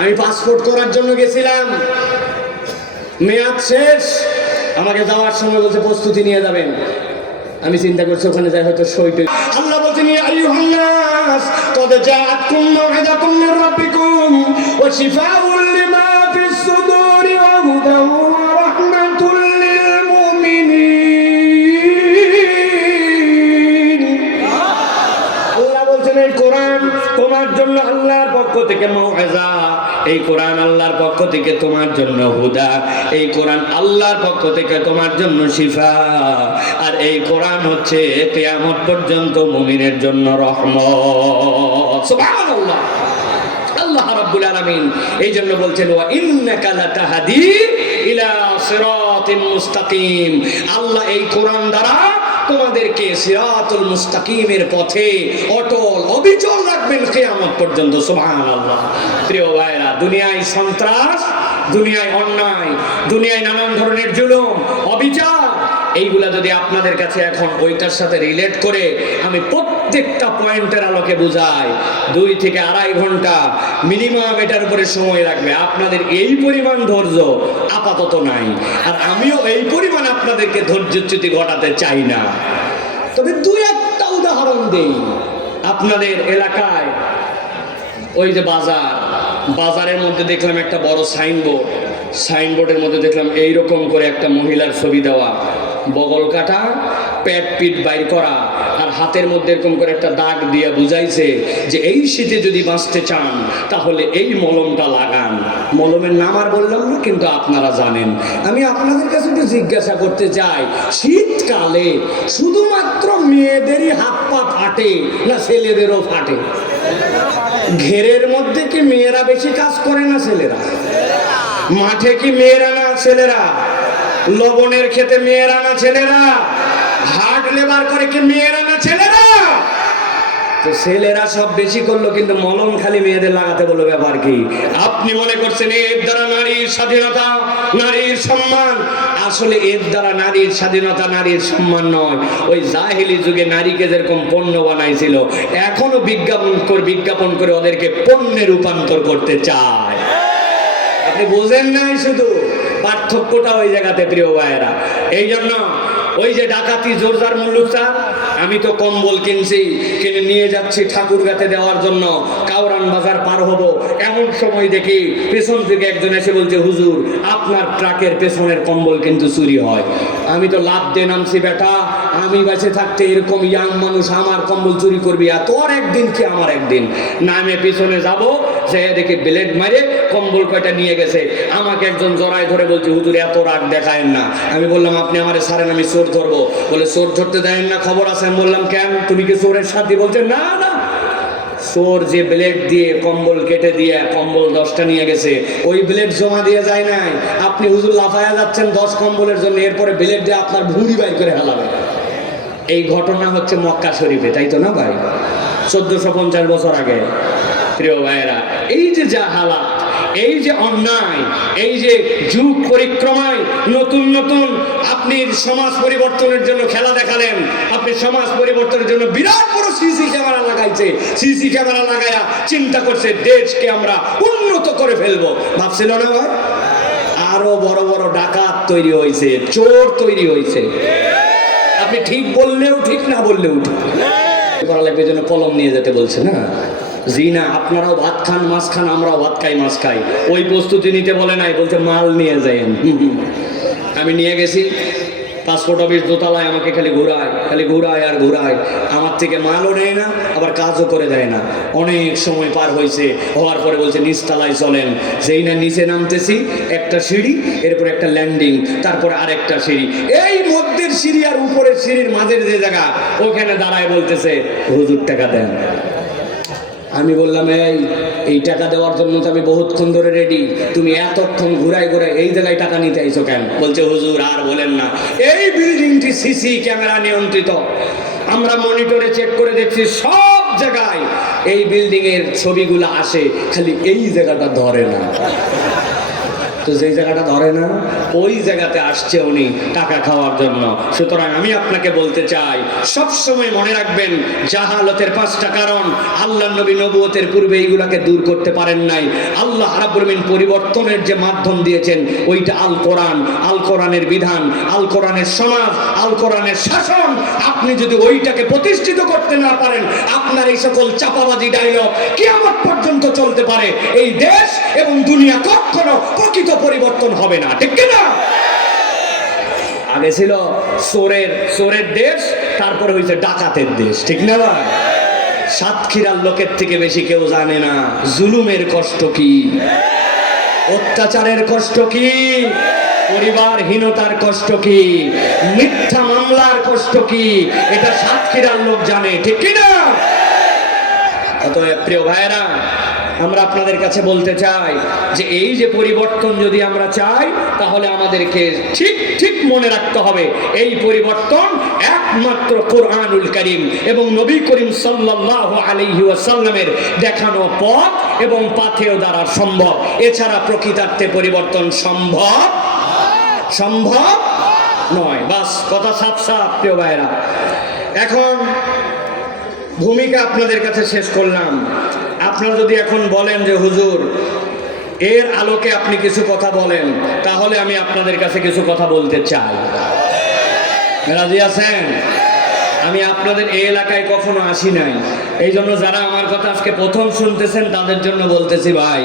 আমি পাসপোর্ট করার জন্য গেছিলাম, মেয়াদ শেষ। আমাকে যাওয়ার সময় বলছে প্রস্তুতি নিয়ে যাবেন। আমি চিন্তা করছি ওখানে যাই হয়তো সইটই। আল্লাহ বলছেন ইয়া আইয়ুহান নাস কদ জাআতকুম মাউইযাতুম মির রাব্বিকুম ওয়া শিফাউন লিমা ফিস সুদুরি ওয়া হুদান ওয়া রাহমাতুল লিল মুমিনিন। আল্লাহ বলছেন এই কোরআন তোমার জন্য আল্লাহর পক্ষ থেকে মাউইযা, এই কোরআন আল্লাহর পক্ষ থেকে তোমার জন্য হুদা, এই কোরআন আল্লাহর পক্ষ থেকে তোমার জন্য শিফা, আর এই কোরআন হচ্ছে কিয়ামত পর্যন্ত মুমিনের জন্য রহমত। সুবহানাল্লাহ। আল্লাহ রাব্বুল আলামিন এই জন্য বলছেন ওয়া ইন্নাকা লাতাহদি ইলা সিরাতিন মুস্তাকিম। আল্লাহ এই কোরআন দ্বারা তোমাদেরকে সিরাতুল মুস্তাকিমের পথে অটল অবিচল রাখবেন কিয়ামত পর্যন্ত। সুবহানাল্লাহ। প্রিয় ভাইরা, দুনিয়ায় সন্ত্রাস, দুনিয়ায় অন্যায়, দুনিয়ায় নানান ধরনের জুলুম, অবিচার, এইগুলা যদি আপনাদের কাছে এখন ওইটার সাথে রিলেট করে আমি প্রত্যেকটা পয়েন্টের আলোকে বুঝাই, 2 থেকে 2.5 ঘন্টা মিনিমাম এটার উপরে সময় লাগবে। আপনাদের এই পরিমাণ ধৈর্য আপাতত নাই, আর আমিও এই পরিমাণ আপনাদেরকে ধৈর্যচ্যুতি ঘটাতে চাই না। তবে 2-1টা উদাহরণ দেই। আপনাদের এলাকায় ওই যে বাজারের মধ্যে দেখলাম একটা বড় সাইনবোর্ড, সাইনবোর্ডের মধ্যে দেখলাম এইরকম করে একটা মহিলার ছবি দেওয়া, বগল কাটা, পেট পিট বাইর করা, আর হাতের মধ্যে এরকম করে একটা দাগ দিয়ে বুঝাইছে যে এই শীতে যদি বাঁচতে চান তাহলে এই মলমটা লাগান। মলমের নাম আর বললাম না, কিন্তু আপনারা জানেন। আমি আপনাদের কাছে একটু জিজ্ঞাসা করতে চাই, শীতকালে শুধুমাত্র মেয়েদেরই হাত পা ফাটে না ছেলেদেরও ফাটে? ঘেরের মধ্যে কি মেয়েরা বেশি কাজ করে না ছেলেরা? মাঠে কি মেয়েরা না ছেলেরা? লবণের খেতে মেয়েরা না ছেলেরা? হার্ড লেবার করে কি মেয়েরা না ছেলেরা? তো ছেলেরা সব বেশি করলো, কিন্তু মলম খালি মেয়েদের লাগাতে বললো। ব্যাপার কি? আপনি মনে করছেন এর দ্বারা নারীর স্বাধীনতা, নারীর সম্মান? আসলে এর দ্বারা নারীর স্বাধীনতা, নারীর সম্মান নয়। ওই জাহেলি যুগে নারীকে যেরকম পণ্য বানাইছিল, এখনো বিজ্ঞাপন করে ওদেরকে পণ্যে রূপান্তর করতে চায়। আপনি বোঝেন নাই শুধু পার্থক্যটা ওই জায়গাতে, প্রিয় ভাইয়েরা। এই জন্য ওই যে ডাকাতি জোরদার মুল্লুক স্যার, আমি তো কম্বল কিনে নিয়ে যাচ্ছি ঠাকুরগাতে দেওয়ার জন্য, কাউরান বাজার পার হব, এমন সময় দেখি পেছন থেকে একজন এসে বলছে হুজুর আপনার ট্রাকের পেছনের কম্বল কিন্তু চুরি হয়। আমি তো লাভ দিয়ে নামছি, বেটা আমি বেঁচে থাকতে এরকম ইয়াং মানুষ আমার কম্বল চুরি করবি, আর তোর একদিন কি আমার একদিন। নামে পিছনে যাব, সে দেখি ব্লেড মারে কম্বল কয়টা নিয়ে গেছে। আমাকে একজন জড়ায় ধরে বলছে হুজুর এত রাগ দেখায়েন না। আমি বললাম আপনি আমারে ছাড়েন, আমি চোর ধরবো। বলে চোর ধরতে দেন না, খবর আছে? আমি বললাম কেন, তুমি কি চোরের সাথে? বলছে না না, চোর যে ব্লেড দিয়ে কম্বল কেটে দিয়ে কম্বল 10টা নিয়ে গেছে, ওই ব্লেড জমা দিয়ে যায় নাই। আপনি হুজুর লাফায়া যাচ্ছেন 10 কম্বলের জন্য, এরপরে ব্লেড দিয়ে আপনার ভুঁড়ি বাইর করে হালাবে। এই ঘটনা হচ্ছে মক্কা শরীফে, তাই তো না ভাই? 1450 বছর আগে। প্রিয় ভাইয়েরা, এই যে জাহালাত, এই যে অন্যায়, এই যে যুগ পরিক্রমায় নতুন নতুন আপনি সমাজ পরিবর্তনের জন্য খেলা দেখালেন, আপনি সমাজ পরিবর্তনের জন্য বিরাট বড় সিসি ক্যামেরা লাগাইছে, সিসি ক্যামেরা লাগায়া চিন্তা করছে দেশকে আমরা উন্নত করে ফেলবো। ভাবছিল না ভাই? আরো বড় বড় ডাকাত তৈরি হয়েছে, চোর তৈরি হয়েছে। আপনি ঠিক বললেও ঠিক, না বললেও ঠিক। করা লাগবে, জন্য কলম নিয়ে যেতে বলছে না? জি না, আপনারাও ভাত খান মাছ খান, আমরাও ভাত খাই মাছ খাই। ওই প্রস্তুতি নিতে বলে নাই, বলছে মাল নিয়ে যাইন। আমি নিয়ে গেছি পাসপোর্ট অফিস দোতলায়, আমাকে খালি ঘুরায় আর ঘুরায়। আমার থেকে মালও নেয় না, আবার কাজও করে দেয় না। অনেক সময় পার হয়েছে, হওয়ার পরে বলছে নিচতলায় চলেন। যেই না নিচে নামতেছি, একটা সিঁড়ি, এরপর একটা ল্যান্ডিং, তারপরে আরেকটা সিঁড়ি। এই মধ্যের সিঁড়ি আর উপরের সিঁড়ির মাঝের যে জায়গা, ওখানে দাঁড়ায় বলতেছে হুজুর টাকা দেন। আমি বললাম এই টাকা দেওয়ার জন্য তো আমি বহুতক্ষণ ধরে রেডি, তুমি এতক্ষণ ঘুরাই এই জায়গায় টাকা নিতে আইছো কেন? বলছে হুজুর আর বলেন না, এই বিল্ডিংটি সিসি ক্যামেরা নিয়ন্ত্রিত। আমরা মনিটরে চেক করে দেখছি সব জায়গায় এই বিল্ডিং এর ছবিগুলো আসে, খালি এই জায়গাটা ধরে না। তো যেই জায়গাটা ধরে না ওই জায়গাতে আসছে উনি টাকা খাওয়ার জন্য। সুতরাং আমি আপনাকে বলতে চাই, সব সময় মনে রাখবেন জাহালতের 5টা কারণ। আল্লাহ নবী নবুয়তের পূর্বে এইগুলাকে দূর করতে পারেন নাই। আল্লাহ রাব্বুল আলামিন পরিবর্তনের যে মাধ্যম দিয়েছেন ওইটা আল কোরআন, আল কোরআনের বিধান, আল কোরআনের সমাজ, আল কোরআনের শাসন। আপনি যদি ওইটাকে প্রতিষ্ঠিত করতে না পারেন, আপনার এই সকল চাপাবাজি ডায়লগ কিয়ামত পর্যন্ত চলতে পারে। এই দেশ এবং দুনিয়া কখনো প্রকৃত পরিবর্তন হবে না, ঠিক কি না? আগে ছিল চোরের দেশ, তারপরে হয়েছে ডাকাতের দেশ, ঠিক না ভাই? সাতক্ষীরার লোকের থেকে বেশি কেউ জানে না জুলুমের কষ্ট কি, অত্যাচারের কষ্ট কি, পরিবারহীনতার কষ্ট কি, মিথ্যা মামলার কষ্ট কি, এটা সাতক্ষীরার লোক জানে, ঠিক কি না? অতএব প্রিয় ভাইরা, আমরা আপনাদের কাছে বলতে চাই যে এই যে পরিবর্তন যদি আমরা চাই, তাহলে আমাদেরকে ঠিক ঠিক মনে রাখতে হবে এই পরিবর্তন একমাত্র কোরআনুল কারীম এবং নবী করিম সাল্লাল্লাহু আলাইহি ওয়াসাল্লামের দেখানো পথ এবং পাথেয় দ্বারা সম্ভব। এছাড়া প্রকৃতার্থে পরিবর্তন সম্ভব নয়। বাস, কথা সাফ সাফ প্রিয় ভাইরা। এখন ভূমিকা আপনাদের কাছে শেষ করলাম। আপনারা যদি এখন বলেন যে হুজুর এর আলোকে আপনি কিছু কথা বলেন, তাহলে আমি আপনাদের কাছে কিছু কথা বলতে চাই। রাজি আছেন? আমি আপনাদের এই এলাকায় কখনো আসি নাই, এই জন্য যারা আমার কথা আজকে প্রথম শুনতেছেন তাদের জন্য বলতেছি, ভাই